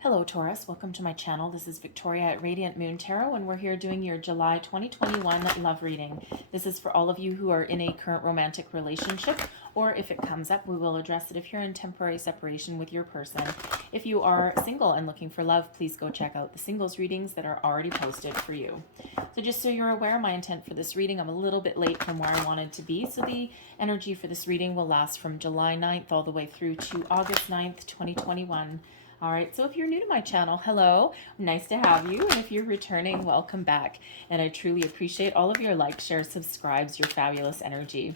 Hello Taurus, welcome to my channel. This is Victoria at Radiant Moon Tarot, and we're here doing your July 2021 love reading. This is for all of you who are in a current romantic relationship, or if it comes up, we will address it if you're in temporary separation with your person. If you are single and looking for love, please go check out the singles readings that are already posted for you. So just so you're aware, my intent for this reading, I'm a little bit late from where I wanted to be, so the energy for this reading will last from July 9th all the way through to August 9th, 2021. All right, so if you're new to my channel, hello, nice to have you. And if you're returning, welcome back. And I truly appreciate all of your likes, shares, subscribes, your fabulous energy.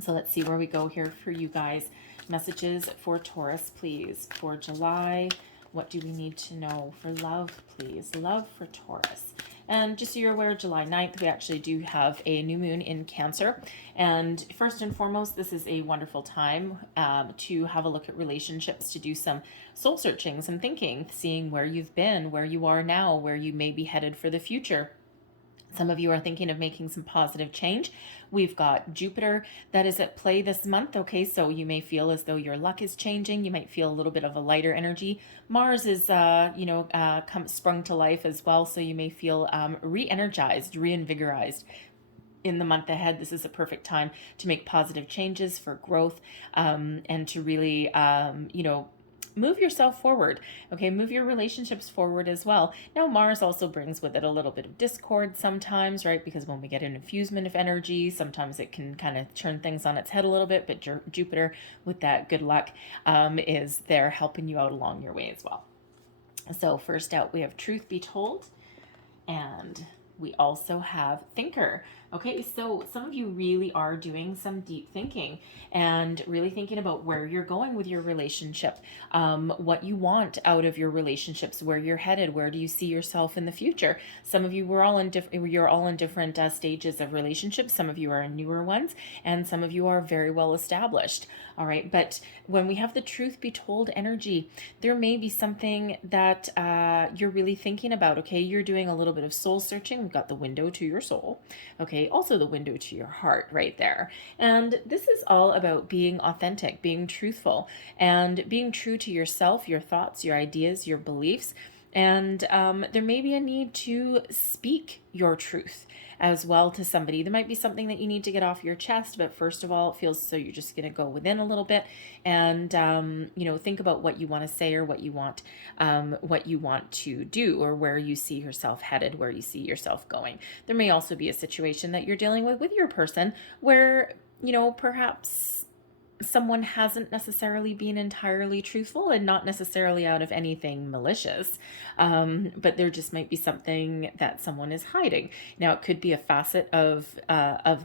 So let's see where we go here for you guys. Messages for Taurus, please. For July, what do we need to know? For love, please. Love for Taurus. And just so you're aware, July 9th, we actually do have a new moon in Cancer. And first and foremost, this is a wonderful time to have a look at relationships, to do some soul searching, some thinking, seeing where you've been, where you are now, where you may be headed for the future. Some of you are thinking of making some positive change. We've got Jupiter that is at play this month. Okay, so you may feel as though your luck is changing. You might feel a little bit of a lighter energy. Mars is, sprung to life as well. So you may feel re-energized, reinvigorized. In the month ahead, this is a perfect time to make positive changes for growth and to really, move yourself forward. Okay, move your relationships forward as well. Now, Mars also brings with it a little bit of discord sometimes, right? Because when we get an infusement of energy, sometimes it can kind of turn things on its head a little bit. But Jupiter, with that good luck, is there helping you out along your way as well. So first out, we have Truth Be Told, and we also have Thinker. Okay, so some of you really are doing some deep thinking and really thinking about where you're going with your relationship, what you want out of your relationships, where you're headed, where do you see yourself in the future. Some of you you're all in different stages of relationships. Some of you are in newer ones, and some of you are very well established. All right, but when we have the Truth Be Told energy, there may be something that you're really thinking about. Okay, you're doing a little bit of soul searching. We've got the window to your soul. Okay, also the window to your heart right there. And this is all about being authentic, being truthful, and being true to yourself, your thoughts, your ideas, your beliefs. And there may be a need to speak your truth as well to somebody. There might be something that you need to get off your chest, but first of all, it feels so you're just going to go within a little bit and think about what you want to say, or what you want to do, or where you see yourself headed, where you see yourself going. There may also be a situation that you're dealing with your person where perhaps someone hasn't necessarily been entirely truthful, and not necessarily out of anything malicious, but there just might be something that someone is hiding. Now, it could be a facet of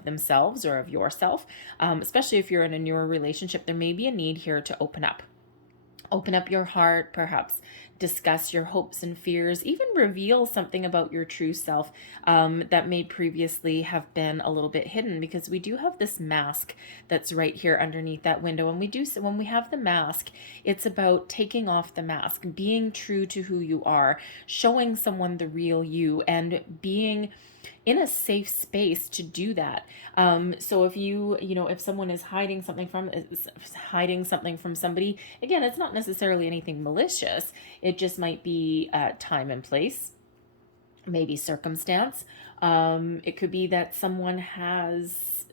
themselves or of yourself, especially if you're in a newer relationship. There may be a need here to open up your heart, perhaps discuss your hopes and fears, even reveal something about your true self that may previously have been a little bit hidden, because we do have this mask that's right here underneath that window. And when we have the mask, it's about taking off the mask, being true to who you are, showing someone the real you, and being in a safe space to do that. So if someone is hiding something from somebody, again, it's not necessarily anything malicious. It just might be time and place, maybe circumstance. It could be that someone has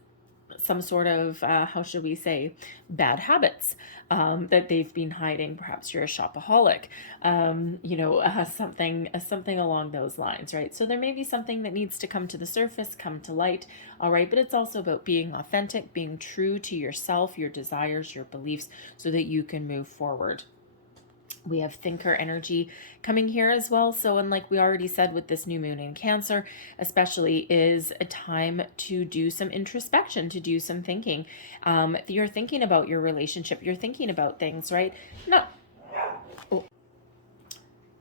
some sort of, how should we say, bad habits that they've been hiding. Perhaps you're a shopaholic, something along those lines, right? So there may be something that needs to come to the surface, come to light, all right? But it's also about being authentic, being true to yourself, your desires, your beliefs, so that you can move forward. We have Thinker energy coming here as well. So, and like we already said, with this new moon in Cancer, especially, is a time to do some introspection, to do some thinking. If you're thinking about your relationship, you're thinking about things, right? No. Oh.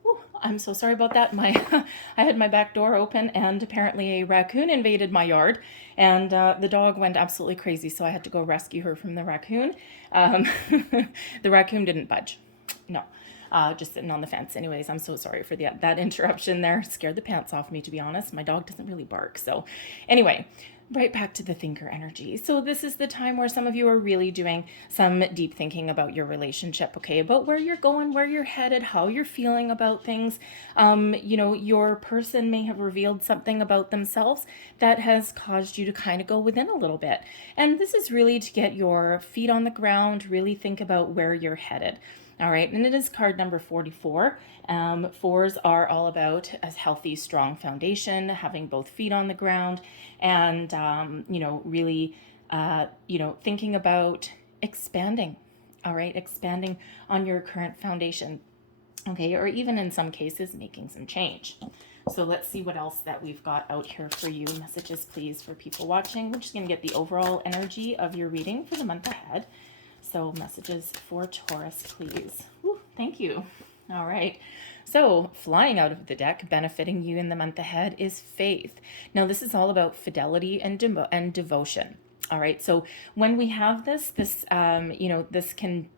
Ooh, I'm so sorry about that. I had my back door open, and apparently a raccoon invaded my yard, and the dog went absolutely crazy. So I had to go rescue her from the raccoon. The raccoon didn't budge. No. Just sitting on the fence. Anyways, I'm so sorry for that interruption there. Scared the pants off me, to be honest. My dog doesn't really bark. So anyway, Right back to the thinker energy. So this is the time where some of you are really doing some deep thinking about your relationship, okay? About where you're going, where you're headed, how you're feeling about things. Your person may have revealed something about themselves that has caused you to kind of go within a little bit. And this is really to get your feet on the ground, really think about where you're headed. All right, and it is card number 44. Fours are all about a healthy, strong foundation, having both feet on the ground, and really, thinking about expanding. All right, expanding on your current foundation. Okay, or even in some cases, making some change. So let's see what else that we've got out here for you. Messages, please, for people watching. We're just going to get the overall energy of your reading for the month ahead. So messages for Taurus, please. Woo, thank you. All right. So flying out of the deck, benefiting you in the month ahead, is faith. Now this is all about fidelity and devotion. All right. So when we have this can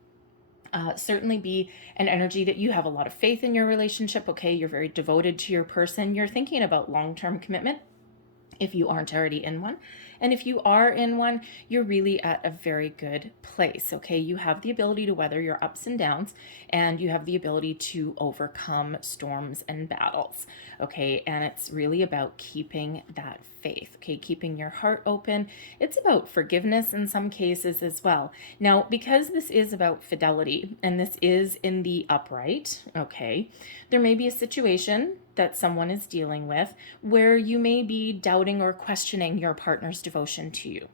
certainly be an energy that you have a lot of faith in your relationship. Okay, you're very devoted to your person. You're thinking about long-term commitment if you aren't already in one. And if you are in one, you're really at a very good place, okay? You have the ability to weather your ups and downs, and you have the ability to overcome storms and battles, okay? And it's really about keeping that faith, okay? Keeping your heart open. It's about forgiveness in some cases as well. Now, because this is about fidelity, and this is in the upright, okay, there may be a situation that someone is dealing with where you may be doubting or questioning your partner's devotion to you.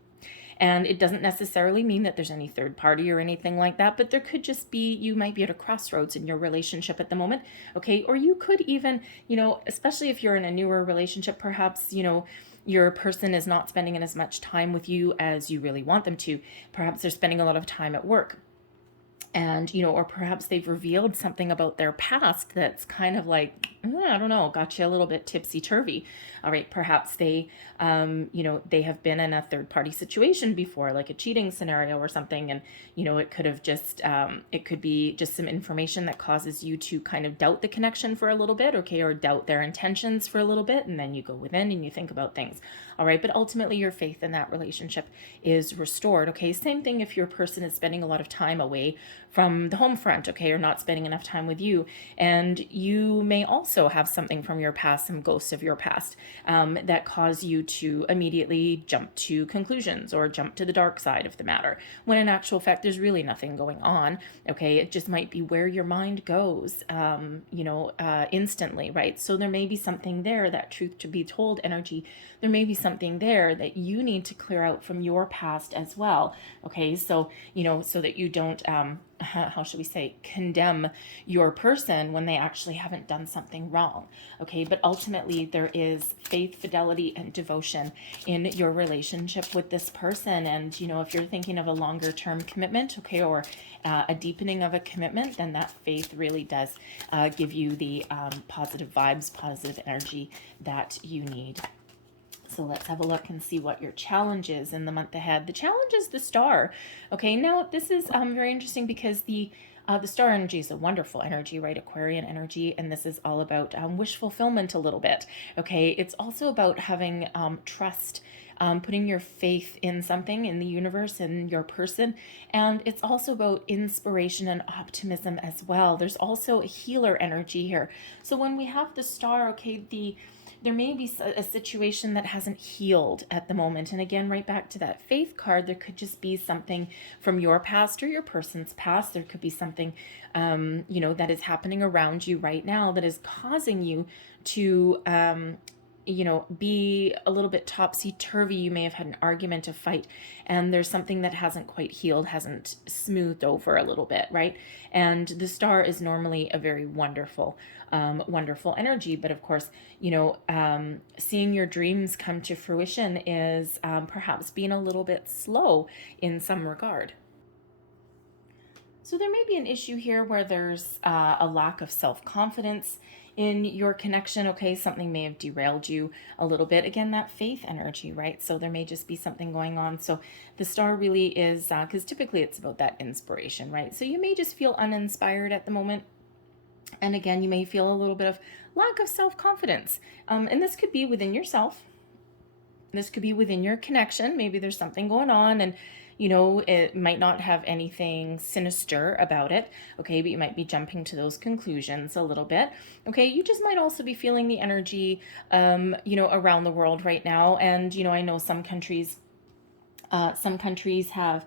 And it doesn't necessarily mean that there's any third party or anything like that, but there could just be, you might be at a crossroads in your relationship at the moment, okay? Or you could even, especially if you're in a newer relationship, perhaps, your person is not spending as much time with you as you really want them to. Perhaps they're spending a lot of time at work. And, or perhaps they've revealed something about their past that's kind of like, I don't know, got you a little bit tipsy-turvy. All right, perhaps they have been in a third-party situation before, like a cheating scenario or something, and, it could have just, it could be just some information that causes you to kind of doubt the connection for a little bit, okay, or doubt their intentions for a little bit, and then you go within and you think about things. All right, but ultimately your faith in that relationship is restored, okay? Same thing if your person is spending a lot of time away from the home front, okay, or not spending enough time with you. And you may also have something from your past, some ghosts of your past, that cause you to immediately jump to conclusions or jump to the dark side of the matter, when in actual fact, there's really nothing going on, okay? It just might be where your mind goes, instantly, right? So there may be something there, that truth to be told energy, there may be something there that you need to clear out from your past as well, okay? So, so that you don't, how should we say, condemn your person when they actually haven't done something wrong, okay? But ultimately there is faith, fidelity, and devotion in your relationship with this person. And, if you're thinking of a longer term commitment, okay, or a deepening of a commitment, then that faith really does give you the positive vibes, positive energy that you need. So let's have a look and see what your challenge is in the month ahead. The challenge is the star. Okay, now this is very interesting because the star energy is a wonderful energy, right? Aquarian energy, and this is all about wish fulfillment a little bit. Okay, it's also about having trust, putting your faith in something, in the universe, and your person. And it's also about inspiration and optimism as well. There's also a healer energy here. So when we have the star, okay, there may be a situation that hasn't healed at the moment. And again, right back to that faith card, there could just be something from your past or your person's past. There could be something, that is happening around you right now that is causing you to, be a little bit topsy-turvy. You may have had an argument, a fight, and there's something that hasn't quite healed, hasn't smoothed over a little bit, right? And the star is normally a very wonderful energy. But of course, seeing your dreams come to fruition is perhaps being a little bit slow in some regard. So there may be an issue here where there's a lack of self-confidence in your connection, okay? Something may have derailed you a little bit. Again, that faith energy, right? So there may just be something going on. So the star really is, because typically it's about that inspiration, right? So you may just feel uninspired at the moment. And again, you may feel a little bit of lack of self-confidence. And this could be within yourself. This could be within your connection. Maybe there's something going on, and it might not have anything sinister about it, okay, but you might be jumping to those conclusions a little bit, okay. You just might also be feeling the energy, around the world right now. And, I know some countries have,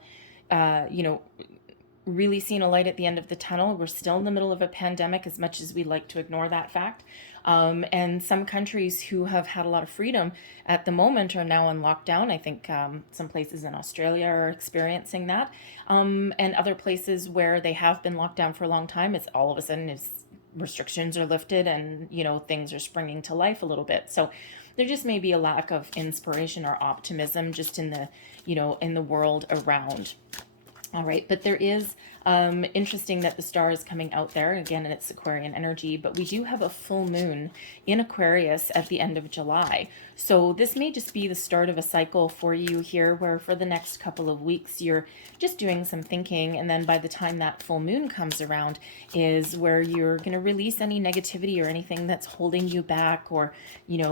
really seen a light at the end of the tunnel. We're still in the middle of a pandemic, as much as we like to ignore that fact. And some countries who have had a lot of freedom at the moment are now on lockdown. I think some places in Australia are experiencing that. And other places where they have been locked down for a long time, it's all of a sudden restrictions are lifted, and things are springing to life a little bit. So there just may be a lack of inspiration or optimism just in the in the world around. All right, but there is interesting that the star is coming out there again, and it's Aquarian energy, but we do have a full moon in Aquarius at the end of July. So this may just be the start of a cycle for you here, where for the next couple of weeks you're just doing some thinking, and then by the time that full moon comes around is where you're going to release any negativity or anything that's holding you back, or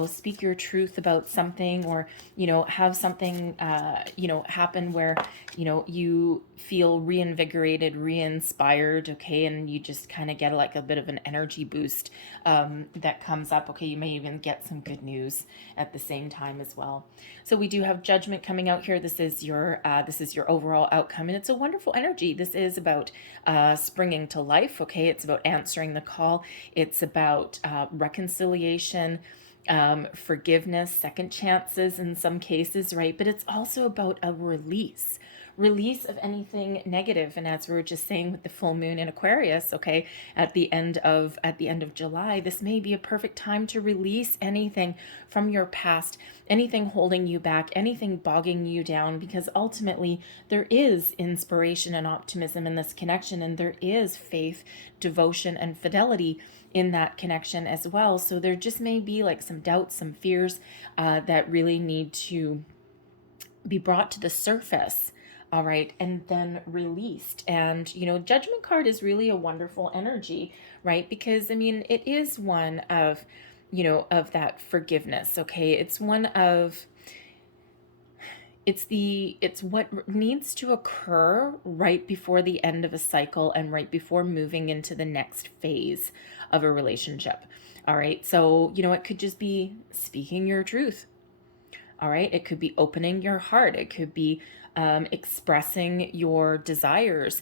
speak your truth about something, or have something happen where you feel reinvigorated, re-inspired, okay, and you just kind of get like a bit of an energy boost that comes up, okay. You may even get some good news at the same time as well. So we do have Judgment coming out here. This is your overall outcome, and it's a wonderful energy. This is about springing to life, okay. It's about answering the call. It's about reconciliation, forgiveness, second chances in some cases, right? But it's also about a release of anything negative. And as we were just saying with the full moon in Aquarius, okay, at the end of July, this may be a perfect time to release anything from your past, anything holding you back, anything bogging you down, because ultimately there is inspiration and optimism in this connection, and there is faith, devotion, and fidelity in that connection as well. So there just may be like some doubts, some fears that really need to be brought to the surface. All right, and then released. And Judgment card is really a wonderful energy, right? Because it is one of of that forgiveness, okay. It's what needs to occur right before the end of a cycle, and right before moving into the next phase of a relationship. All right, so it could just be speaking your truth. All right, it could be opening your heart. It could be expressing your desires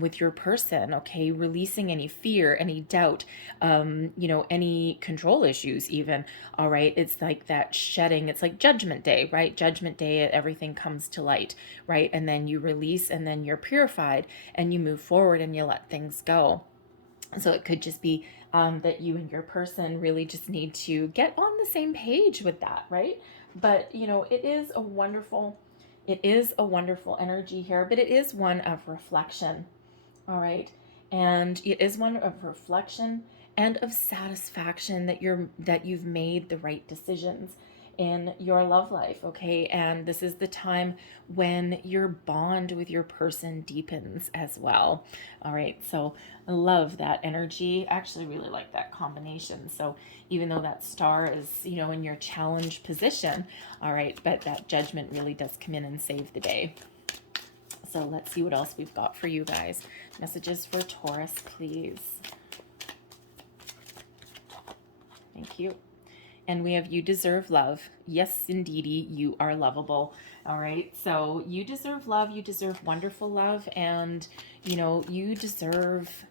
with your person, okay, releasing any fear, any doubt, any control issues even. All right, it's like that shedding. It's like Judgment Day, right? Judgment Day, everything comes to light, right? And then you release, and then you're purified, and you move forward, and you let things go. So it could just be that you and your person really just need to get on the same page with that, right? But it is a wonderful energy here, but it is one of reflection. All right, and it is one of reflection and of satisfaction that you've made the right decisions in your love life, okay. And this is the time when your bond with your person deepens as well. All right, so I love that energy. I actually really like that combination. So even though that star is in your challenge position, all right, but that Judgment really does come in and save the day. So let's see what else we've got for you guys. Messages for Taurus, please. Thank you. And we have, you deserve love. Yes, indeedy, you are lovable. All right, so you deserve love. You deserve wonderful love. And, you deserve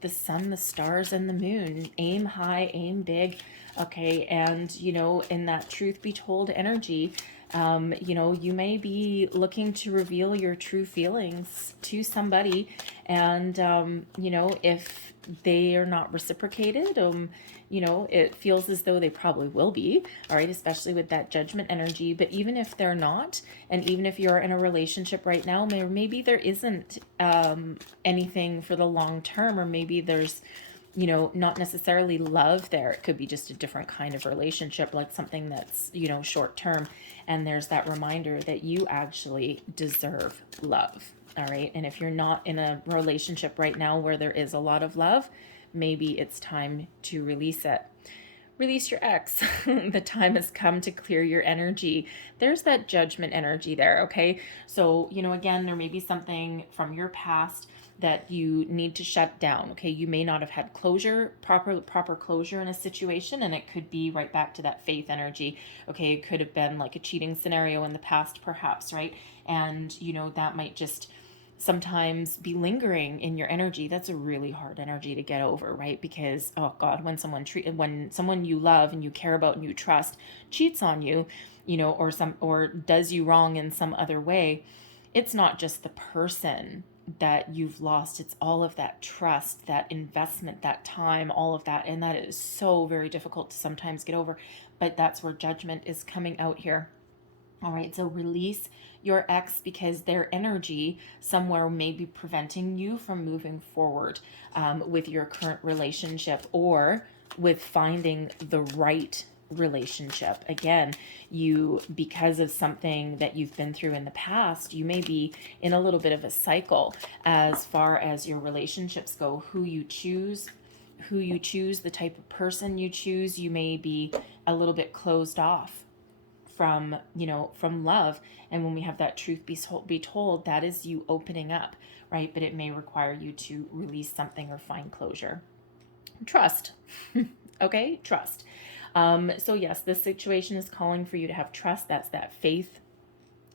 the sun, the stars, and the moon. Aim high, aim big. Okay, and, in that truth be told energy, you may be looking to reveal your true feelings to somebody. And, if they are not reciprocated, it feels as though they probably will be, all right, especially with that Judgment energy. But even if they're not, and even if you're in a relationship right now, maybe there isn't anything for the long term, or maybe there's, not necessarily love there. It could be just a different kind of relationship, like something that's, short term. And there's that reminder that you actually deserve love. All right. And if you're not in a relationship right now where there is a lot of love, maybe it's time to release it. release your ex. The time has come to clear your energy. There's that judgment energy there, okay? So, again, there may be something from your past that you need to shut down, okay? You may not have had closure, proper closure in a situation, and it could be right back to that faith energy, okay? It could have been like a cheating scenario in the past, perhaps, right? And, that might just sometimes be lingering in your energy. That's a really hard energy to get over, right? Because, oh God, when someone you love and you care about and you trust cheats on you, or does you wrong in some other way, it's not just the person that you've lost, it's all of that trust, that investment, that time, all of that. And that is so very difficult to sometimes get over. But that's where judgment is coming out here. All right, so release your ex, because their energy somewhere may be preventing you from moving forward with your current relationship, or with finding the right relationship. Again, because of something that you've been through in the past, you may be in a little bit of a cycle as far as your relationships go. Who you choose, the type of person you choose. You may be a little bit closed off from love. And when we have that truth be told, that is you opening up, right? But it may require you to release something or find closure. Trust. Okay, trust. So yes, this situation is calling for you to have trust. That's that faith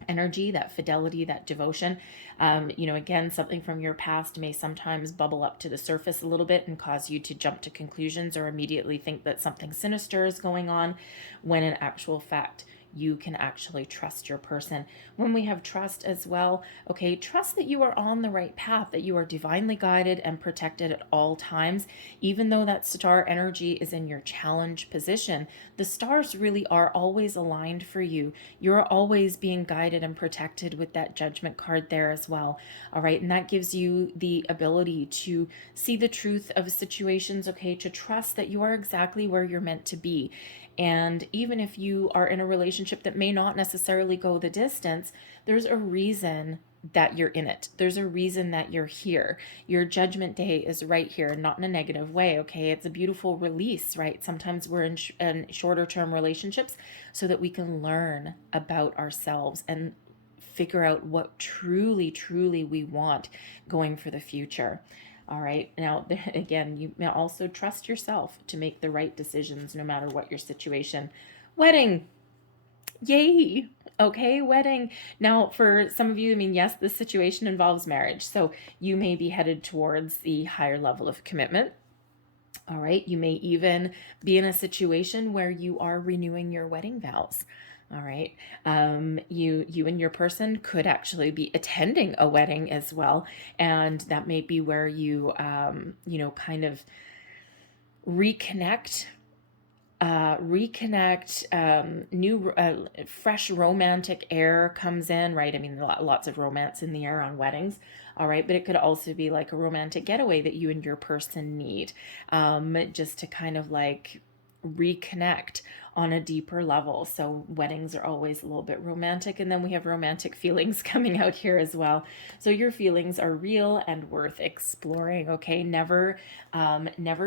energy, that fidelity, that devotion. Again, something from your past may sometimes bubble up to the surface a little bit and cause you to jump to conclusions or immediately think that something sinister is going on, when in actual fact, you can actually trust your person. When we have trust as well, okay, trust that you are on the right path, that you are divinely guided and protected at all times. Even though that star energy is in your challenge position, the stars really are always aligned for you. You're always being guided and protected with that judgment card there as well. All right, and that gives you the ability to see the truth of situations, okay, to trust that you are exactly where you're meant to be. And even if you are in a relationship that may not necessarily go the distance, there's a reason that you're in it. There's a reason that you're here. Your judgment day is right here, not in a negative way, okay? It's a beautiful release, right? Sometimes we're in shorter term relationships so that we can learn about ourselves and figure out what truly, truly we want going for the future. All right. Now, again, you may also trust yourself to make the right decisions no matter what your situation. Wedding. Yay. Okay, wedding. Now, for some of you, yes, this situation involves marriage. So you may be headed towards the higher level of commitment. All right. You may even be in a situation where you are renewing your wedding vows. All right. You and your person could actually be attending a wedding as well. And that may be where you, kind of reconnect, new, fresh romantic air comes in, right? Lots of romance in the air on weddings. All right. But it could also be like a romantic getaway that you and your person need, just to kind of like reconnect on a deeper level. So weddings are always a little bit romantic, and then we have romantic feelings coming out here as well. So your feelings are real and worth exploring. Okay, never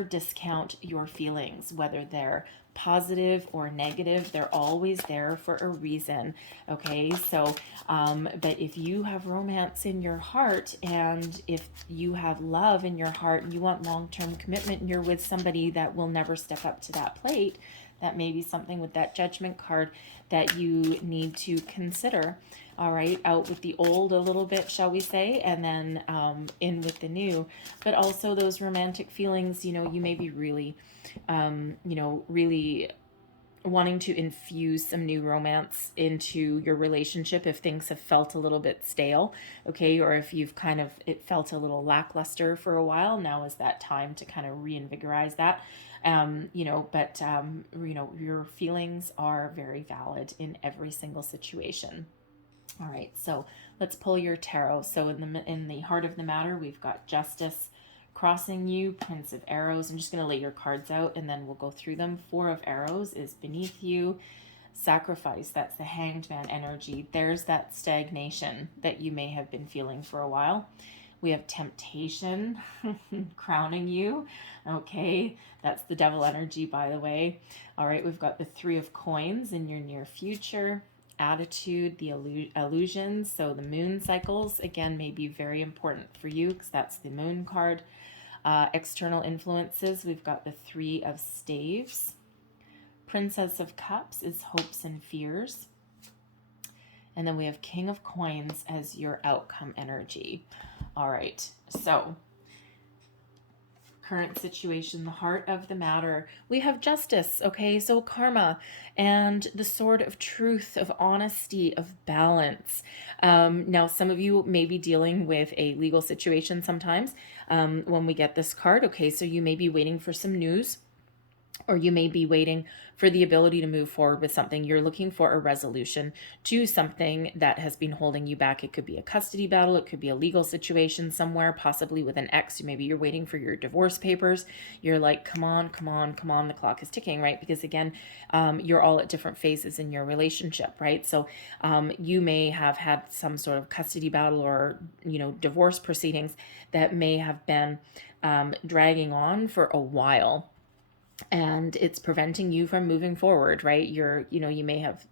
discount your feelings, whether they're positive or negative. They're always there for a reason. Okay, so but if you have romance in your heart, and if you have love in your heart, and you want long-term commitment, and you're with somebody that will never step up to that plate, that may be something with that judgment card that you need to consider. All right, out with the old a little bit, shall we say, and then in with the new. But also those romantic feelings, you may be really, really wanting to infuse some new romance into your relationship if things have felt a little bit stale, okay, or if it felt a little lackluster for a while. Now is that time to kind of reinvigorize that. Your feelings are very valid in every single situation. All right, so let's pull your tarot. So in the heart of the matter, we've got Justice crossing you, Prince of Arrows. I'm just going to lay your cards out and then we'll go through them. Four of Arrows is beneath you. Sacrifice, that's the Hanged Man energy. There's that stagnation that you may have been feeling for a while. We have temptation crowning you. Okay, that's the devil energy, by the way. All right, we've got the Three of Coins in your near future. Attitude, the illusions, so the moon cycles, again, may be very important for you because that's the moon card. External influences, we've got the Three of Staves. Princess of Cups is hopes and fears. And then we have King of Coins as your outcome energy. All right, so current situation, the heart of the matter. We have justice, okay? So karma and the sword of truth, of honesty, of balance. Now, some of you may be dealing with a legal situation sometimes when we get this card, okay? So you may be waiting for some news, or you may be waiting for the ability to move forward with something. You're looking for a resolution to something that has been holding you back. It could be a custody battle. It could be a legal situation somewhere, possibly with an ex. Maybe you're waiting for your divorce papers. You're like, come on, come on, come on. The clock is ticking, right? Because again, you're all at different phases in your relationship, right? So you may have had some sort of custody battle or, divorce proceedings that may have been dragging on for a while, and it's preventing you from moving forward, right? You may have,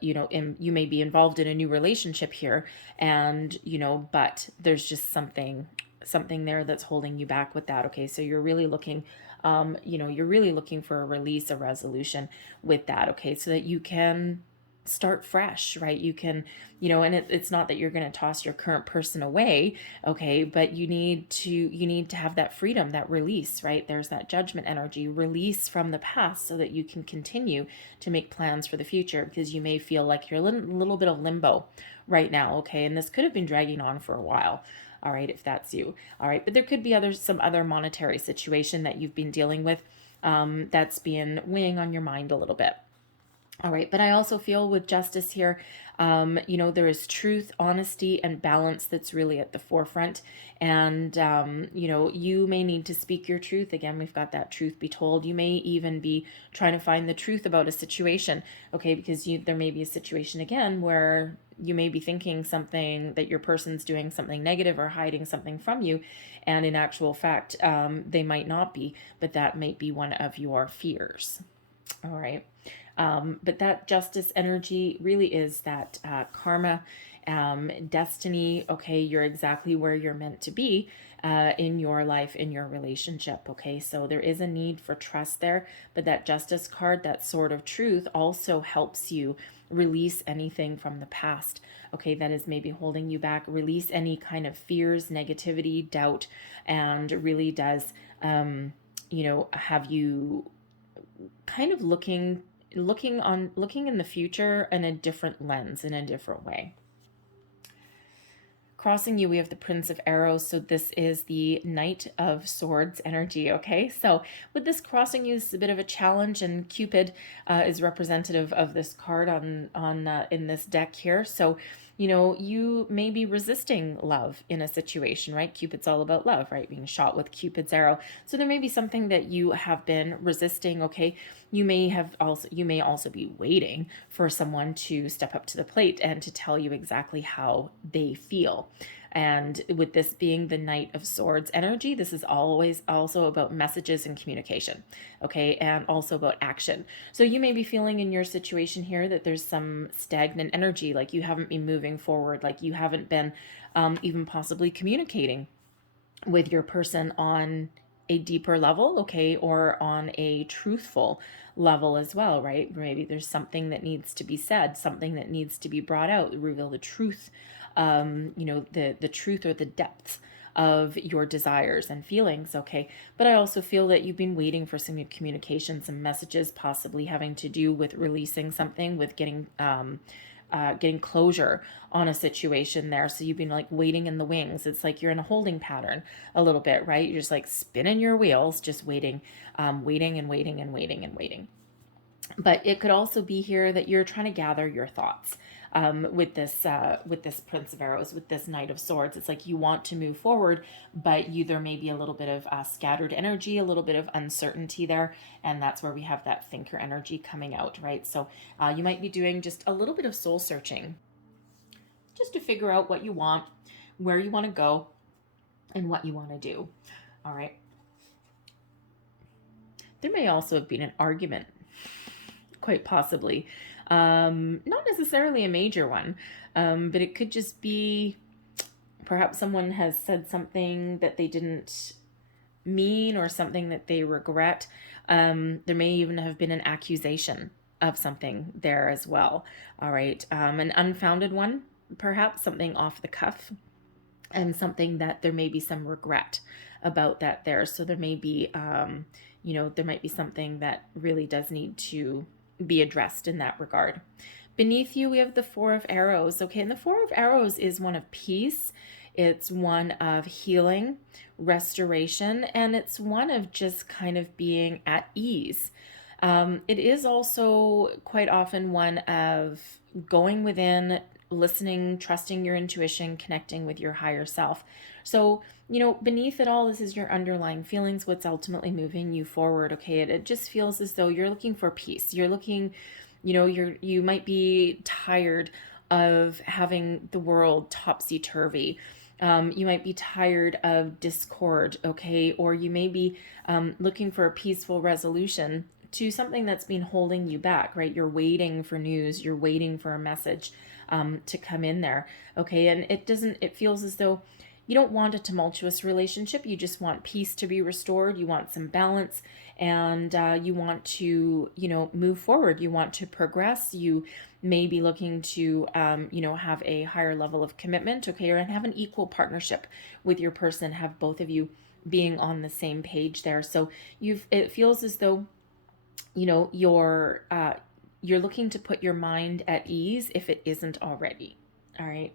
you may be involved in a new relationship here, and, but there's just something there that's holding you back with that. Okay. So you're really looking, you're really looking for a release, a resolution with that. Okay. So that you can start fresh, right? You can, and it's not that you're going to toss your current person away, okay, but you need to have that freedom, that release, right? There's that judgment energy, release from the past so that you can continue to make plans for the future, because you may feel like you're in a little bit of limbo right now, okay? And this could have been dragging on for a while. All right, if that's you. All right, but there could be some other monetary situation that you've been dealing with that's been weighing on your mind a little bit. All right, but I also feel with justice here, there is truth, honesty, and balance that's really at the forefront. And, you may need to speak your truth. Again, we've got that truth be told. You may even be trying to find the truth about a situation, okay, because there may be a situation again where you may be thinking something that your person's doing something negative or hiding something from you. And in actual fact, they might not be, but that might be one of your fears. All right. But that justice energy really is that karma, destiny. Okay, you're exactly where you're meant to be in your life, in your relationship. Okay, so there is a need for trust there, but that justice card, that sword of truth, also helps you release anything from the past, okay, that is maybe holding you back, release any kind of fears, negativity, doubt, and really does, have you kind of looking in the future in a different lens, in a different way. Crossing you, we have the Prince of Arrows. So this is the Knight of Swords energy. Okay, so with this crossing you, this is a bit of a challenge, and Cupid is representative of this card on in this deck here. So you may be resisting love in a situation, right? Cupid's all about love, right? Being shot with Cupid's arrow. So there may be something that you have been resisting, okay? You may also be waiting for someone to step up to the plate and to tell you exactly how they feel. And with this being the Knight of Swords energy, this is always also about messages and communication, okay? And also about action. So you may be feeling in your situation here that there's some stagnant energy, like you haven't been moving forward, like you haven't been even possibly communicating with your person on a deeper level, okay, or on a truthful level as well, right? Maybe there's something that needs to be said, something that needs to be brought out, reveal the truth, the truth or the depths of your desires and feelings, okay? But I also feel that you've been waiting for some communication, some messages, possibly having to do with releasing something, with getting closure on a situation there. So you've been like waiting in the wings. It's like you're in a holding pattern a little bit, right? You're just like spinning your wheels, just waiting, waiting and waiting and waiting and waiting. But it could also be here that you're trying to gather your thoughts with this Prince of Arrows, with this Knight of Swords. It's like you want to move forward, but there may be a little bit of scattered energy, a little bit of uncertainty there, and that's where we have that thinker energy coming out, right? So you might be doing just a little bit of soul searching, just to figure out what you want, where you want to go and what you want to do. All right. There may also have been an argument, quite possibly. Not necessarily a major one, but it could just be perhaps someone has said something that they didn't mean or something that they regret. There may even have been an accusation of something there as well. All right. An unfounded one, perhaps something off the cuff, and something that there may be some regret about that there. So there may be, there might be something that really does need to be addressed in that regard. Beneath you, we have the Four of Arrows. Okay, and the Four of Arrows is one of peace. It's one of healing, restoration, and it's one of just kind of being at ease. It is also quite often one of going within, listening, trusting your intuition, connecting with your higher self. So, beneath it all, this is your underlying feelings, what's ultimately moving you forward. Okay, it just feels as though you're looking for peace. You're looking, you might be tired of having the world topsy-turvy. You might be tired of discord, okay? Or you may be looking for a peaceful resolution to something that's been holding you back, right? You're waiting for news, you're waiting for a message to come in there, okay? And it feels as though you don't want a tumultuous relationship. You just want peace to be restored. You want some balance, and you want to, move forward. You want to progress. You may be looking to, have a higher level of commitment, okay, or have an equal partnership with your person. Have both of you being on the same page there. So it feels as though, you're looking to put your mind at ease if it isn't already. All right.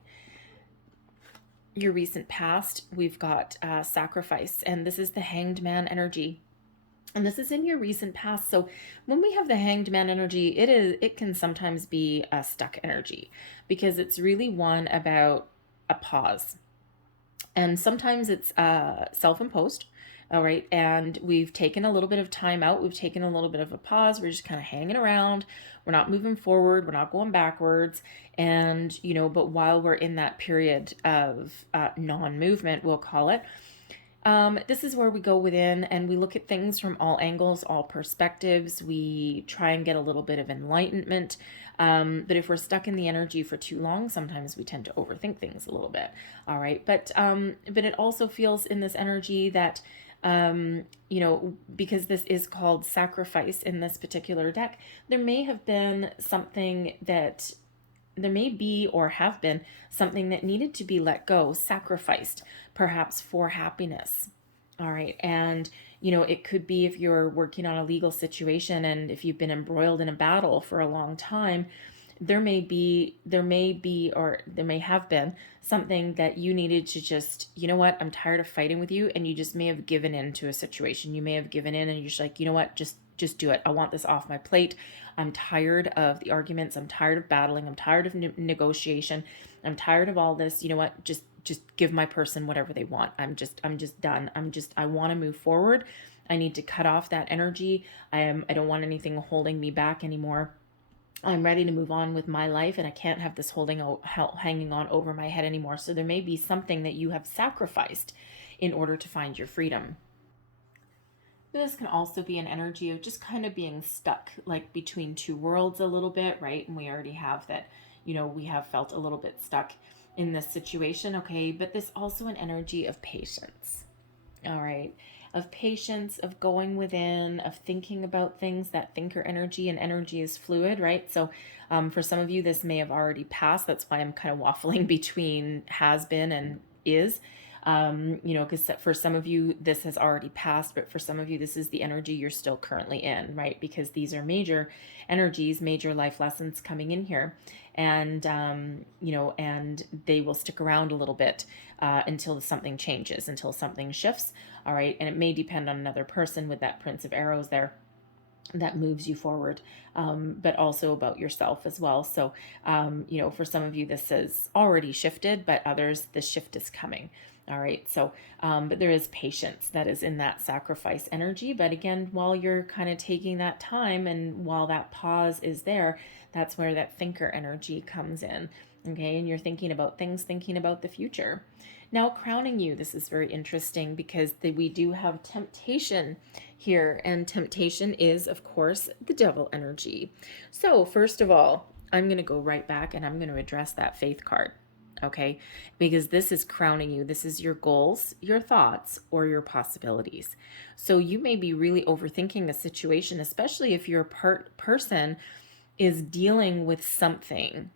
Your recent past, we've got sacrifice, and this is the Hanged Man energy. And this is in your recent past. So when we have the Hanged Man energy, it can sometimes be a stuck energy, because it's really one about a pause. And sometimes it's self-imposed. All right. And we've taken a little bit of time out. We've taken a little bit of a pause. We're just kind of hanging around. We're not moving forward. We're not going backwards. And, but while we're in that period of non-movement, we'll call it, this is where we go within and we look at things from all angles, all perspectives. We try and get a little bit of enlightenment. But if we're stuck in the energy for too long, sometimes we tend to overthink things a little bit. All right. But it also feels in this energy that, because this is called sacrifice in this particular deck, there may be or have been something that needed to be let go, sacrificed, perhaps for happiness. All right. And, it could be if you're working on a legal situation and if you've been embroiled in a battle for a long time, there may have been something that you needed to just, I'm tired of fighting with you. And you just may have given in to a situation. You may have given in and you're just like, just do it. I want this off my plate. I'm tired of the arguments. I'm tired of battling. I'm tired of negotiation. I'm tired of all this. Just give my person whatever they want. I'm just done. I want to move forward. I need to cut off that energy. I don't want anything holding me back anymore. I'm ready to move on with my life, and I can't have this hanging on over my head anymore. So there may be something that you have sacrificed in order to find your freedom. This can also be an energy of just kind of being stuck, like between two worlds a little bit, right? And we already have that, we have felt a little bit stuck in this situation, okay? But there's also an energy of patience, all right? Of patience, of going within, of thinking about things, that thinker energy, and energy is fluid, right? So for some of you, this may have already passed. That's why I'm kind of waffling between has been and is. Because for some of you, this has already passed, but for some of you, this is the energy you're still currently in, right? Because these are major energies, major life lessons coming in here. And, and they will stick around a little bit until something changes, until something shifts. All right. And it may depend on another person with that Prince of Arrows there that moves you forward, but also about yourself as well. So, for some of you, this has already shifted, but others, the shift is coming. All right. So, but there is patience that is in that sacrifice energy. But again, while you're kind of taking that time and while that pause is there, that's where that thinker energy comes in. Okay, and you're thinking about things, thinking about the future. Now, crowning you, this is very interesting because we do have temptation here, and temptation is, of course, the devil energy. So, first of all, I'm going to go right back and I'm going to address that faith card. Okay, because this is crowning you. This is your goals, your thoughts, or your possibilities. So, you may be really overthinking a situation, especially if your person is dealing with something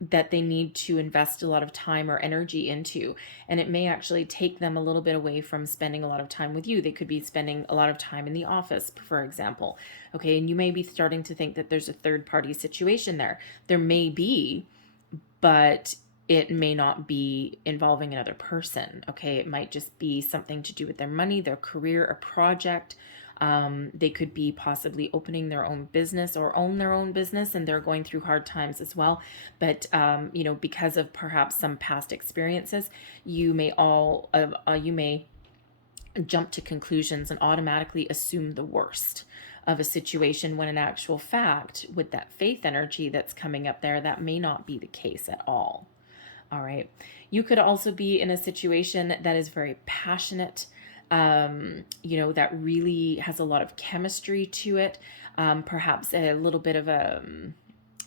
that they need to invest a lot of time or energy into. And it may actually take them a little bit away from spending a lot of time with you. They could be spending a lot of time in the office, for example. Okay, and you may be starting to think that there's a third party situation there. There may be, but it may not be involving another person. Okay, it might just be something to do with their money, their career, a project. They could be possibly opening their own business or own their own business, and they're going through hard times as well. But because of perhaps some past experiences, you may jump to conclusions and automatically assume the worst of a situation, when in actual fact, with that faith energy that's coming up there, that may not be the case at all. All right. You could also be in a situation that is very passionate, that really has a lot of chemistry to it. Perhaps a little bit of a,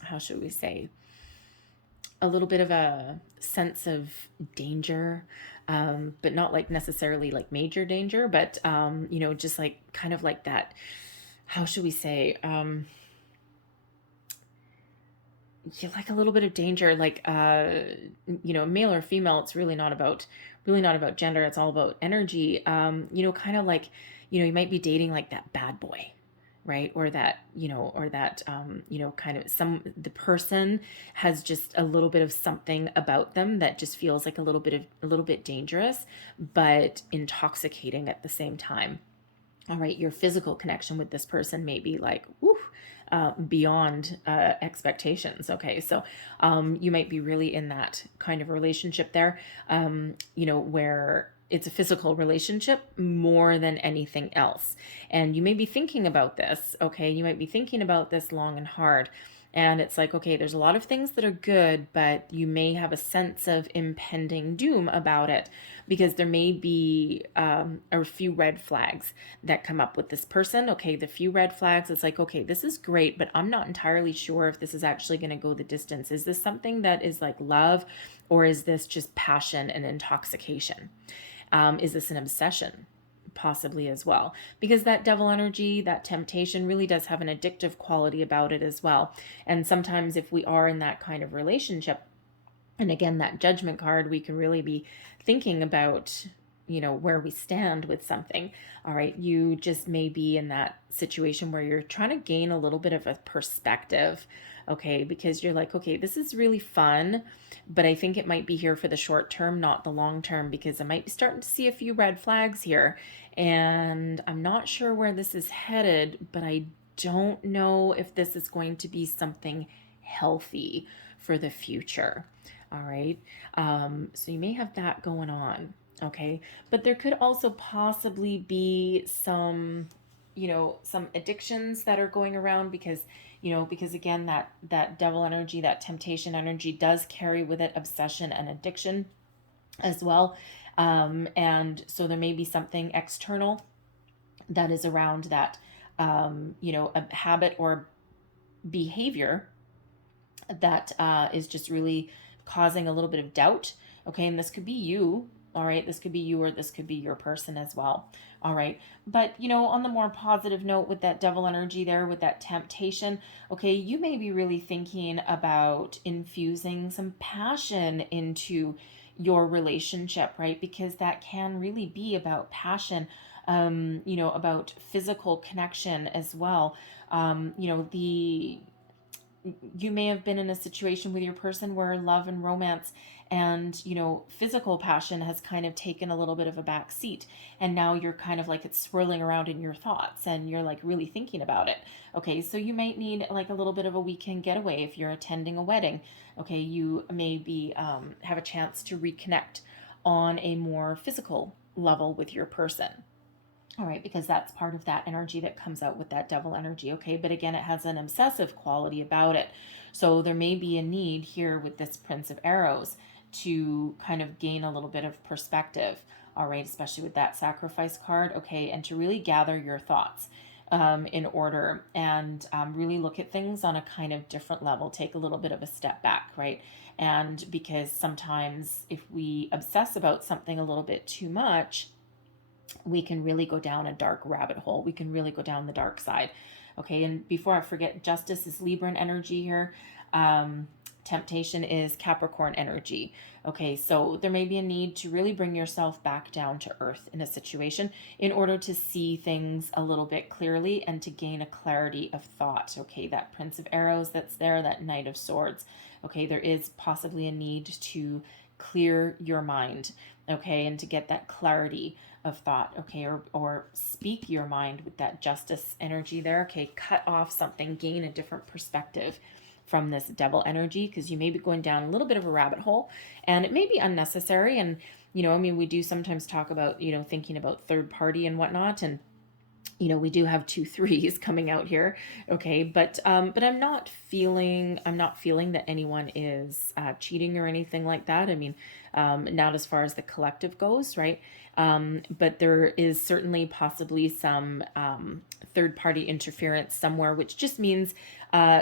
how should we say, a little bit of a sense of danger, but not like necessarily like major danger, but, just like kind of like that, how should we say, like a little bit of danger, like male or female. It's really not about gender. It's all about energy. Kind of like, you might be dating like that bad boy, right? Or that, kind of the person has just a little bit of something about them that just feels like a little bit dangerous, but intoxicating at the same time. All right, your physical connection with this person may be like, woo, beyond expectations. Okay, so you might be really in that kind of relationship there, where it's a physical relationship more than anything else. And you may be thinking about this, okay? You might be thinking about this long and hard. And it's like, okay, there's a lot of things that are good, but you may have a sense of impending doom about it, because there may be a few red flags that come up with this person. Okay, the few red flags, it's like, okay, this is great, but I'm not entirely sure if this is actually going to go the distance. Is this something that is like love, or is this just passion and intoxication? Is this an obsession? Possibly as well, because that devil energy, that temptation, really does have an addictive quality about it as well. And sometimes if we are in that kind of relationship, and again, that judgment card, we can really be thinking about, where we stand with something. All right, you just may be in that situation where you're trying to gain a little bit of a perspective, okay, because you're like, okay, this is really fun, but I think it might be here for the short term, not the long term, because I might be starting to see a few red flags here, and I'm not sure where this is headed, but I don't know if this is going to be something healthy for the future. All right. So you may have that going on. Okay. But there could also possibly be some addictions that are going around, because again, that devil energy, that temptation energy does carry with it obsession and addiction as well. And so there may be something external that is around that, a habit or behavior that is just really causing a little bit of doubt. Okay, and this could be you. All right, this could be you, or this could be your person as well. All right, but on the more positive note, with that devil energy there, with that temptation, okay, you may be really thinking about infusing some passion into your relationship, right? Because that can really be about passion, about physical connection as well. You may have been in a situation with your person where love and romance and physical passion has kind of taken a little bit of a back seat, and now you're kind of like, it's swirling around in your thoughts and you're like really thinking about it. Okay, so you might need like a little bit of a weekend getaway if you're attending a wedding. Okay, you may be have a chance to reconnect on a more physical level with your person. All right, because that's part of that energy that comes out with that devil energy, okay? But again, it has an obsessive quality about it. So there may be a need here with this Prince of Arrows to kind of gain a little bit of perspective, all right, especially with that sacrifice card, okay, and to really gather your thoughts in order and really look at things on a kind of different level, take a little bit of a step back, right? And because sometimes if we obsess about something a little bit too much, we can really go down a dark rabbit hole. We can really go down the dark side. Okay, and before I forget, Justice is Libran energy here. Temptation is Capricorn energy. Okay, so there may be a need to really bring yourself back down to earth in a situation in order to see things a little bit clearly and to gain a clarity of thought. Okay, that Prince of Arrows that's there, that Knight of Swords. Okay, there is possibly a need to clear your mind, okay, and to get that clarity of thought, okay, or speak your mind with that Justice energy there, okay, cut off something, gain a different perspective from this devil energy, because you may be going down a little bit of a rabbit hole and it may be unnecessary. And I mean, we do sometimes talk about thinking about third party and whatnot, and we do have 2 3s coming out here, okay, but I'm not feeling that anyone is cheating or anything like that. I mean, not as far as the collective goes, right? But there is certainly possibly some third party interference somewhere, which just means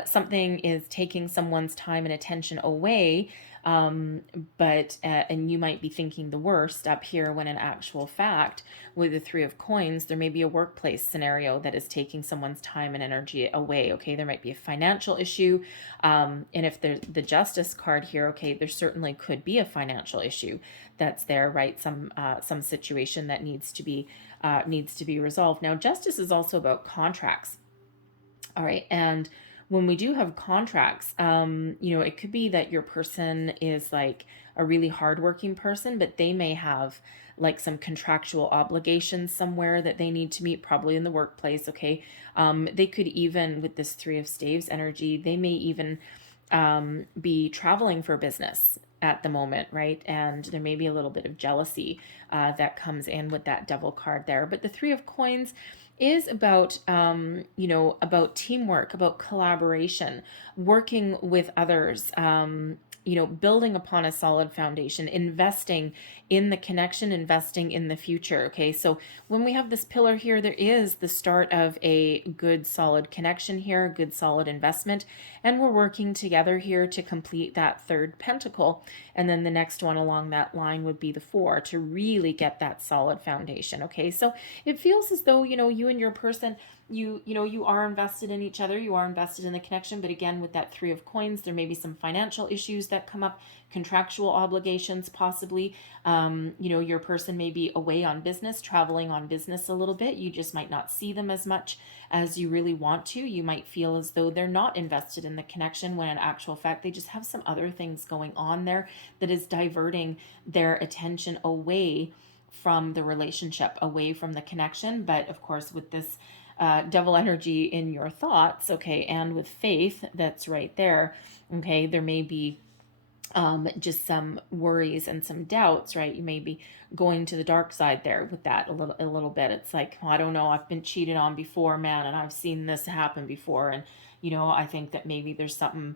something is taking someone's time and attention away. But and you might be thinking the worst up here, when in actual fact, with the 3 of Coins, there may be a workplace scenario that is taking someone's time and energy away. Okay, there might be a financial issue, and if there's the Justice card here, okay, there certainly could be a financial issue that's there, right? Some situation that needs to be resolved. Now, Justice is also about contracts. All right, and when we do have contracts, it could be that your person is like a really hardworking person, but they may have like some contractual obligations somewhere that they need to meet, probably in the workplace. Okay, they could even, with this 3 of Staves energy, they may even be traveling for business at the moment, right? And there may be a little bit of jealousy that comes in with that devil card there. But the 3 of Coins is about about teamwork, about collaboration, working with others, building upon a solid foundation, investing in the connection, investing in the future. Okay, so when we have this pillar here, there is the start of a good solid connection here, a good solid investment, and we're working together here to complete that 3rd pentacle. And then the next one along that line would be the 4, to really get that solid foundation. Okay, so it feels as though you and your person, you are invested in each other, you are invested in the connection. But again, with that 3 of Coins, there may be some financial issues that come up, contractual obligations possibly. Your person may be away on business, traveling on business a little bit. You just might not see them as much as you really want to. You might feel as though they're not invested in the connection, when in actual fact they just have some other things going on there that is diverting their attention away from the relationship, away from the connection. But of course, with this devil energy in your thoughts, okay, and with faith that's right there, okay, there may be just some worries and some doubts, right? You may be going to the dark side there with that a little bit. It's like, I don't know, I've been cheated on before, man, and I've seen this happen before, and I think that maybe there's something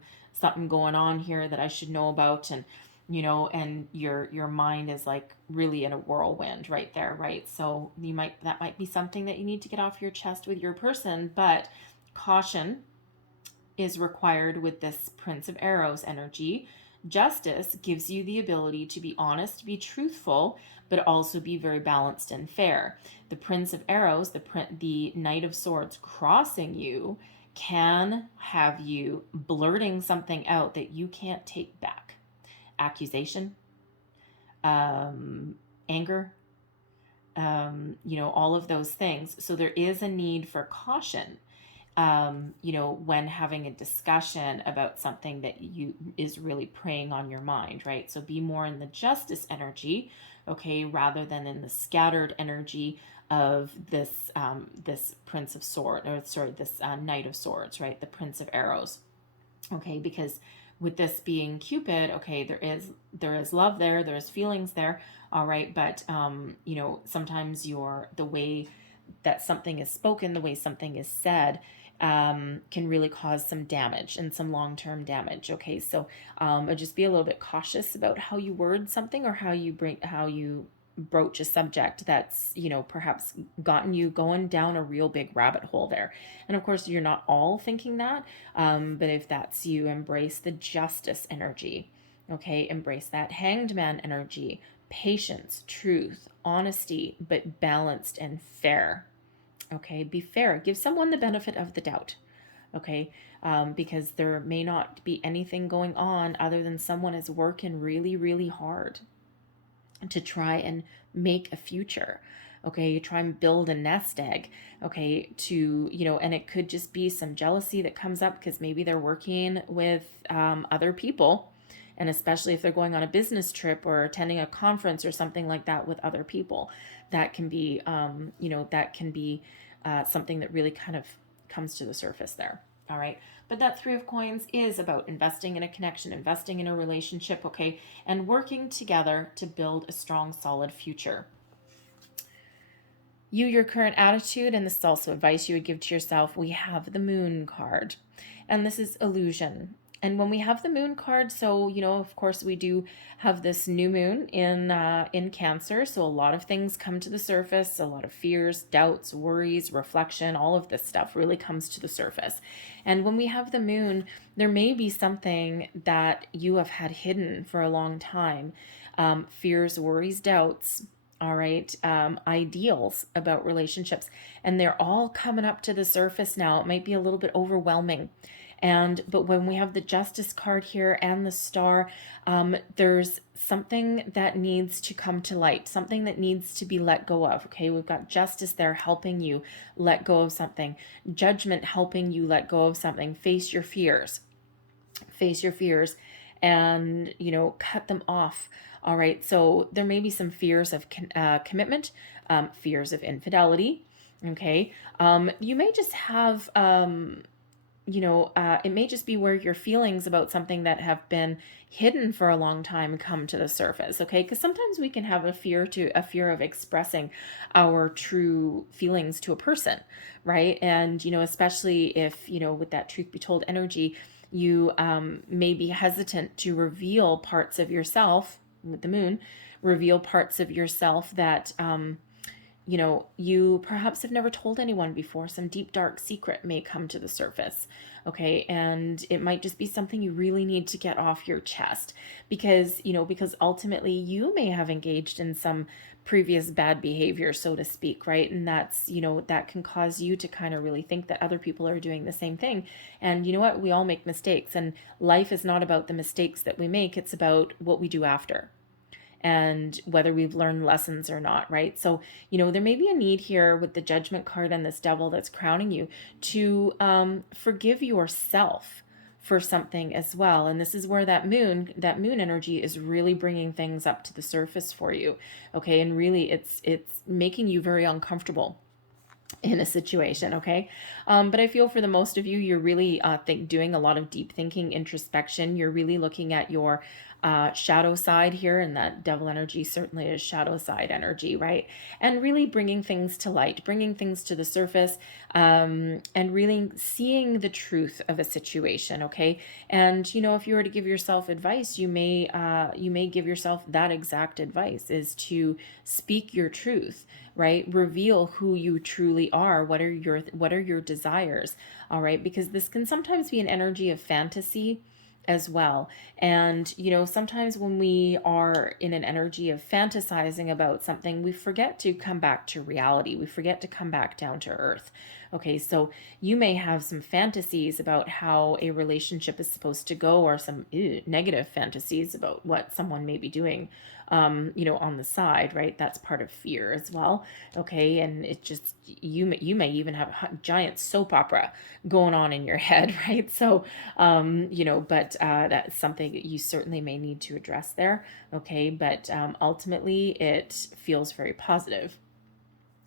going on here that I should know about. And and your mind is like really in a whirlwind right there, right? So that might be something that you need to get off your chest with your person. But caution is required with this Prince of Arrows energy. Justice gives you the ability to be honest, be truthful, but also be very balanced and fair. The Prince of Arrows, the Knight of Swords crossing you, can have you blurting something out that you can't take back. Accusation, anger, all of those things. So there is a need for caution, when having a discussion about something that is really preying on your mind, right? So be more in the Justice energy, okay, rather than in the scattered energy of this this Prince of Swords, or sorry, this Knight of Swords, right? The Prince of Arrows, okay, because with this being Cupid, okay, there is love there is feelings there, all right, but sometimes the way that something is spoken, the way something is said, can really cause some damage and some long-term damage. Okay, so just be a little bit cautious about how you word something, or how you broach a subject that's, perhaps gotten you going down a real big rabbit hole there. And of course, you're not all thinking that, but if that's you, embrace the justice energy. Okay, embrace that hanged man energy, patience, truth, honesty, but balanced and fair. Okay, be fair. Give someone the benefit of the doubt. Okay, because there may not be anything going on other than someone is working really, really hard to try and make a future. Okay, you try and build a nest egg. Okay, and it could just be some jealousy that comes up because maybe they're working with other people, and especially if they're going on a business trip or attending a conference or something like that with other people, that can be, something that really kind of comes to the surface there. All right. But that Three of Coins is about investing in a connection, investing in a relationship, okay, and working together to build a strong, solid future. Your current attitude, and this is also advice you would give to yourself. We have the Moon card, and this is illusion. And when we have the Moon card, so, of course, we do have this new moon in Cancer. So a lot of things come to the surface, a lot of fears, doubts, worries, reflection, all of this stuff really comes to the surface. And when we have the moon, there may be something that you have had hidden for a long time. Fears, worries, doubts, all right, ideals about relationships, and they're all coming up to the surface now. It might be a little bit overwhelming. But when we have the Justice card here and the Star, there's something that needs to come to light, something that needs to be let go of. Okay, we've got Justice there helping you let go of something, Judgment helping you let go of something. Face your fears, and cut them off. All right, so there may be some fears of commitment, fears of infidelity. Okay, you may just have it may just be where your feelings about something that have been hidden for a long time come to the surface. Okay, because sometimes we can have a fear of expressing our true feelings to a person, right? And especially if with that truth be told energy, you may be hesitant to reveal parts of yourself with the moon, reveal parts of yourself that you perhaps have never told anyone before. Some deep, dark secret may come to the surface. Okay. And it might just be something you really need to get off your chest because ultimately you may have engaged in some previous bad behavior, so to speak, right? And that's, that can cause you to kind of really think that other people are doing the same thing. And you know what? We all make mistakes, and life is not about the mistakes that we make. It's about what we do after, and whether we've learned lessons or not, right? So, there may be a need here with the Judgment card and this Devil that's crowning you to forgive yourself for something as well. And this is where that moon energy is really bringing things up to the surface for you. Okay. And really it's making you very uncomfortable in a situation. Okay. But I feel for the most of you, you're really doing a lot of deep thinking, introspection. You're really looking at your shadow side here, and that Devil energy certainly is shadow side energy, right? And really bringing things to light, bringing things to the surface, and really seeing the truth of a situation. Okay. And if you were to give yourself advice, you may give yourself that exact advice, is to speak your truth, right? Reveal who you truly are. What are your desires? All right. Because this can sometimes be an energy of fantasy as well. And, sometimes when we are in an energy of fantasizing about something, we forget to come back to reality. We forget to come back down to earth. Okay, so you may have some fantasies about how a relationship is supposed to go, or some negative fantasies about what someone may be doing, on the side, right? That's part of fear as well. Okay, and it just, you may even have a giant soap opera going on in your head, right? So, but that's something that you certainly may need to address there. Okay, but ultimately it feels very positive.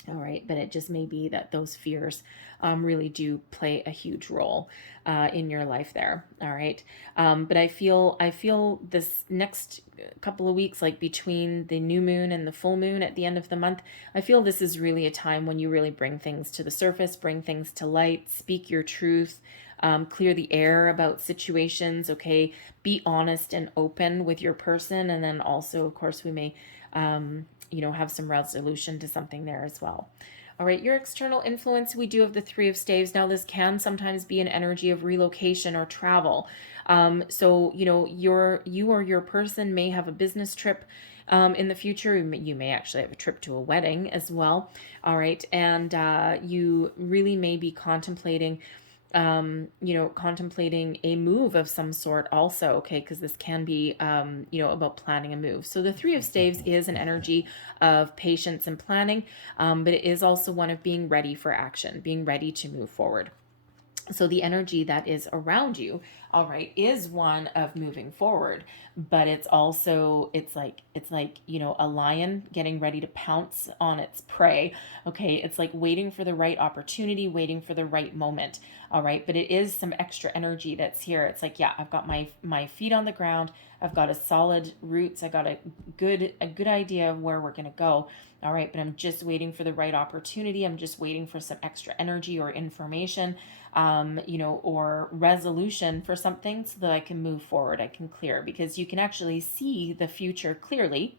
All right, but it just may be that those fears really do play a huge role in your life there. All right, but I feel this next couple of weeks, like between the new moon and the full moon at the end of the month, I feel this is really a time when you really bring things to the surface, bring things to light, speak your truth. Clear the air about situations, okay? Be honest and open with your person. And then also, of course, we may have some resolution to something there as well. All right, your external influence, we do have the Three of Staves. Now, this can sometimes be an energy of relocation or travel. So, you or your person may have a business trip in the future. You may actually have a trip to a wedding as well. All right, and you really may be contemplating a move of some sort also, okay, because this can be, about planning a move. So the Three of Staves is an energy of patience and planning, but it is also one of being ready for action, being ready to move forward. So the energy that is around you, all right, is one of moving forward, but it's like a lion getting ready to pounce on its prey. Okay, it's like waiting for the right opportunity, waiting for the right moment. All right, but it is some extra energy that's here. It's like, yeah, I've got my feet on the ground. I've got a solid roots. I got a good idea of where we're going to go. All right, but I'm just waiting for the right opportunity. I'm just waiting for some extra energy or information, or resolution for something so that I can move forward. I can clear, because you can actually see the future clearly.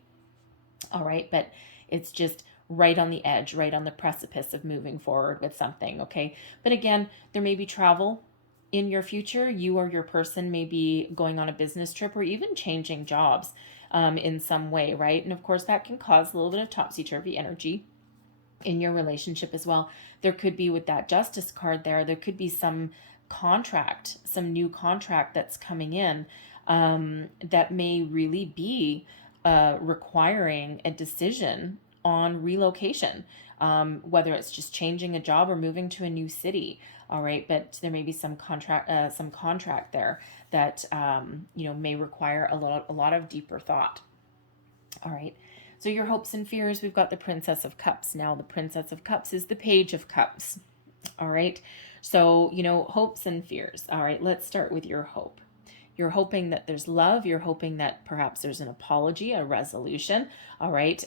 All right, but it's just right on the edge, right on the precipice of moving forward with something. Okay, but again, there may be travel in your future. You or your person may be going on a business trip or even changing jobs in some way, right? And of course, that can cause a little bit of topsy-turvy energy in your relationship as well. There could be, with that Justice card there could be some new contract that's coming in that may really be requiring a decision on relocation, whether it's just changing a job or moving to a new city. All right, but there may be some contract there that may require a lot of deeper thought. All right. So your hopes and fears, we've got the Princess of Cups. Now the Princess of Cups is the Page of Cups. All right. So, hopes and fears. All right. Let's start with your hope. You're hoping that there's love. You're hoping that perhaps there's an apology, a resolution. All right.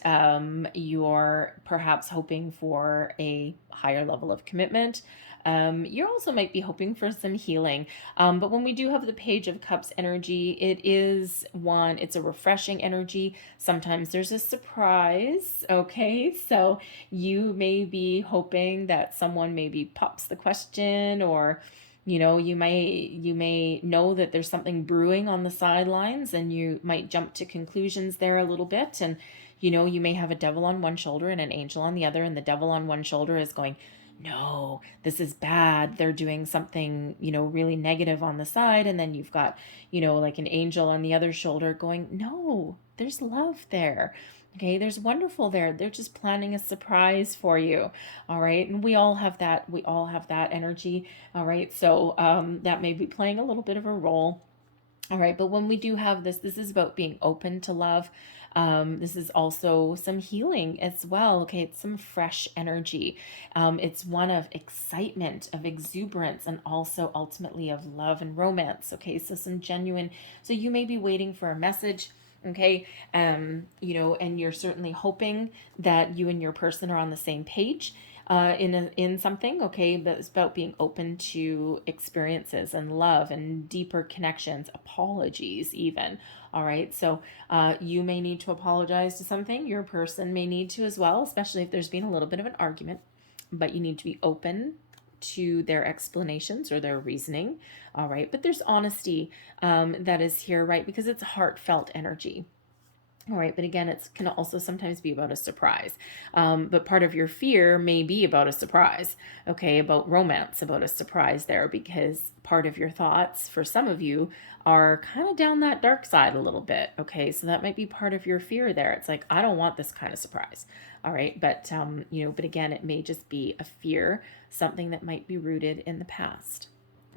You're perhaps hoping for a higher level of commitment. You also might be hoping for some healing. But when we do have the Page of Cups energy, it's a refreshing energy. Sometimes there's a surprise. Okay. So you may be hoping that someone maybe pops the question, or you may know that there's something brewing on the sidelines, and you might jump to conclusions there a little bit. And you may have a devil on one shoulder and an angel on the other, and the devil on one shoulder is going, no, this is bad. They're doing something, really negative on the side. And then you've got, like an angel on the other shoulder going, no, there's love there. Okay, there's wonderful there. They're just planning a surprise for you. All right. And we all have that. We all have that energy. All right. So that may be playing a little bit of a role. All right, but when we do have this is about being open to love. This is also some healing as well. Okay, it's some fresh energy. It's one of excitement, of exuberance, and also ultimately of love and romance. Okay, so some genuine. So you may be waiting for a message. Okay, and you're certainly hoping that you and your person are on the same page in something. Okay, but it's about being open to experiences and love and deeper connections, apologies even. All right, so you may need to apologize to something. Your person may need to as well, especially if there's been a little bit of an argument. But you need to be open to their explanations or their reasoning. All right, but there's honesty that is here, right? Because it's heartfelt energy. All right, but again, it can also sometimes be about a surprise. But part of your fear may be about a surprise, okay, about romance, about a surprise there, because part of your thoughts for some of you are kind of down that dark side a little bit, okay? So that might be part of your fear there. It's like, I don't want this kind of surprise. All right, but but again, it may just be a fear, something that might be rooted in the past.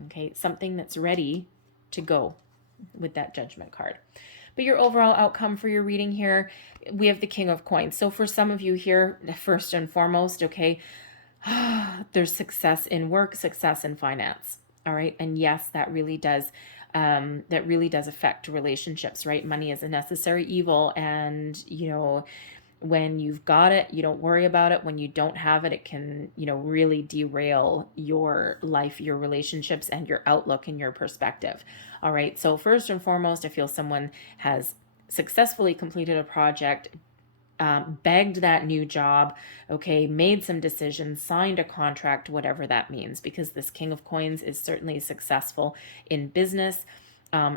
Okay, something that's ready to go with that Judgment card. But your overall outcome for your reading here, we have the King of Coins. So for some of you here, first and foremost, okay, there's success in work, success in finance. All right. And yes, that really does affect relationships, right? Money is a necessary evil. And, you know, when you've got it, you don't worry about it. When you don't have it, it can, you know, really derail your life, your relationships, and your outlook and your perspective. All right. So first and foremost, I feel someone has successfully completed a project, begged that new job, okay, made some decisions, signed a contract, whatever that means, because this King of Coins is certainly successful in business,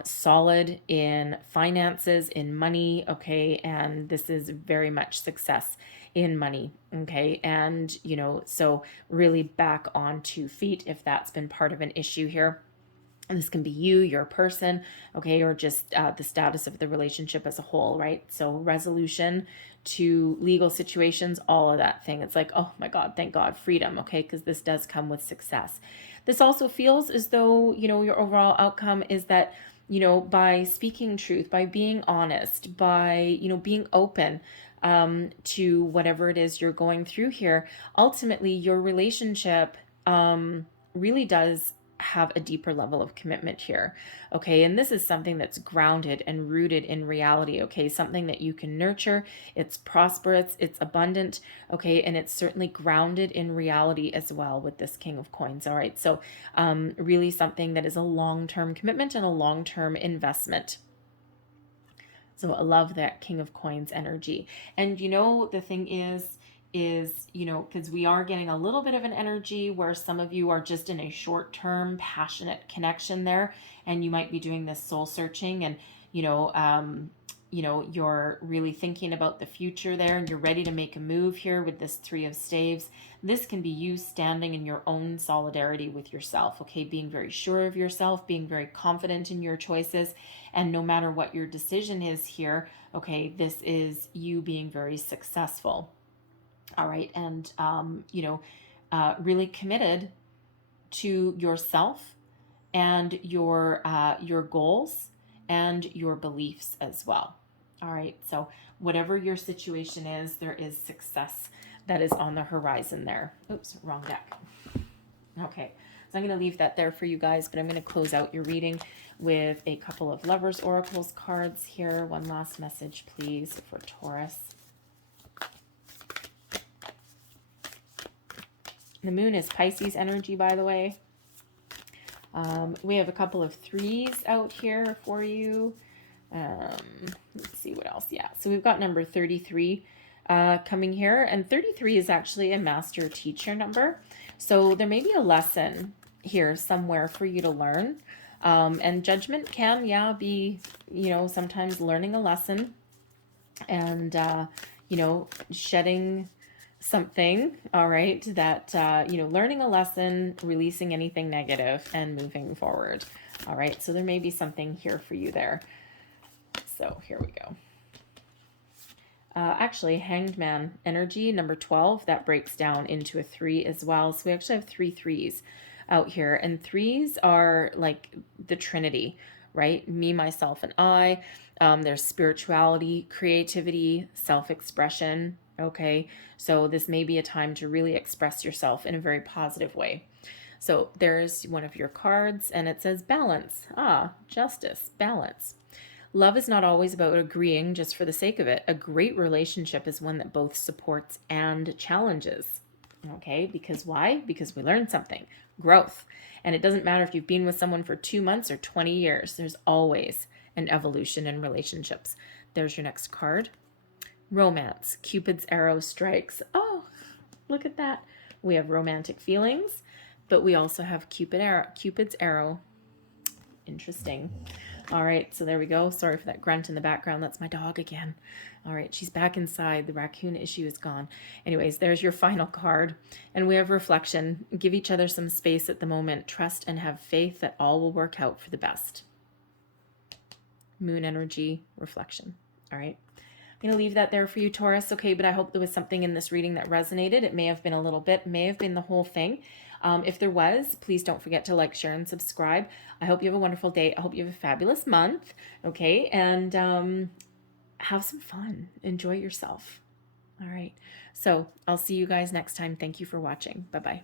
solid in finances, in money, okay, and this is very much success in money, okay, and, you know, so really back on 2 feet if that's been part of an issue here. And this can be you, your person, okay, or just the status of the relationship as a whole, right? So resolution to legal situations, all of that thing. It's like, oh my God, thank God, freedom, okay, because this does come with success. This also feels as though, you know, your overall outcome is that, you know, by speaking truth, by being honest, by, you know, being open to whatever it is you're going through here, ultimately your relationship really does have a deeper level of commitment here, okay, and this is something that's grounded and rooted in reality, okay, something that you can nurture. It's prosperous, it's abundant, okay, and it's certainly grounded in reality as well with this King of Coins. All right, so really something that is a long-term commitment and a long-term investment. So I love that King of Coins energy. And you know, the thing is, you know, because we are getting a little bit of an energy where some of you are just in a short-term passionate connection there, and you might be doing this soul searching, and you know, you're really thinking about the future there, and you're ready to make a move here with this Three of Staves. This can be you standing in your own solidarity with yourself, okay, being very sure of yourself, being very confident in your choices, and no matter what your decision is here, okay, this is you being very successful. All right. And, really committed to yourself and your goals and your beliefs as well. All right. So whatever your situation is, there is success that is on the horizon there. Oops, wrong deck. Okay. So I'm going to leave that there for you guys, but I'm going to close out your reading with a couple of Lovers Oracles cards here. One last message, please, for Taurus. The moon is Pisces energy, by the way. We have a couple of threes out here for you. Let's see what else. Yeah, so we've got number 33 coming here. And 33 is actually a master teacher number. So there may be a lesson here somewhere for you to learn. And judgment can, yeah, be, you know, sometimes learning a lesson and, you know, shedding something, all right, that, you know, learning a lesson, releasing anything negative, and moving forward. All right, so there may be something here for you there. So here we go. Actually, Hanged Man energy, number 12, that breaks down into a 3 as well. So we actually have 3 threes out here, and 3s are like the Trinity, right? Me, myself, and I. There's spirituality, creativity, self-expression. Okay, so this may be a time to really express yourself in a very positive way. So there's one of your cards, and it says balance. Ah, justice, balance. Love is not always about agreeing just for the sake of it. A great relationship is one that both supports and challenges. Okay, because why? Because we learn something, growth. And it doesn't matter if you've been with someone for 2 months or 20 years, there's always an evolution in relationships. There's your next card. Romance, Cupid's arrow strikes. Oh, look at that. We have romantic feelings, but we also have Cupid's arrow. Interesting. All right, so there we go. Sorry for that grunt in the background. That's my dog again. All right, she's back inside. The raccoon issue is gone. Anyways, there's your final card. And we have reflection. Give each other some space at the moment. Trust and have faith that all will work out for the best. Moon energy, reflection. All right. I'm going to leave that there for you, Taurus. Okay, but I hope there was something in this reading that resonated. It may have been a little bit, may have been the whole thing. If there was, please don't forget to like, share, and subscribe. I hope you have a wonderful day. I hope you have a fabulous month. Okay. And have some fun. Enjoy yourself. All right. So I'll see you guys next time. Thank you for watching. Bye-bye.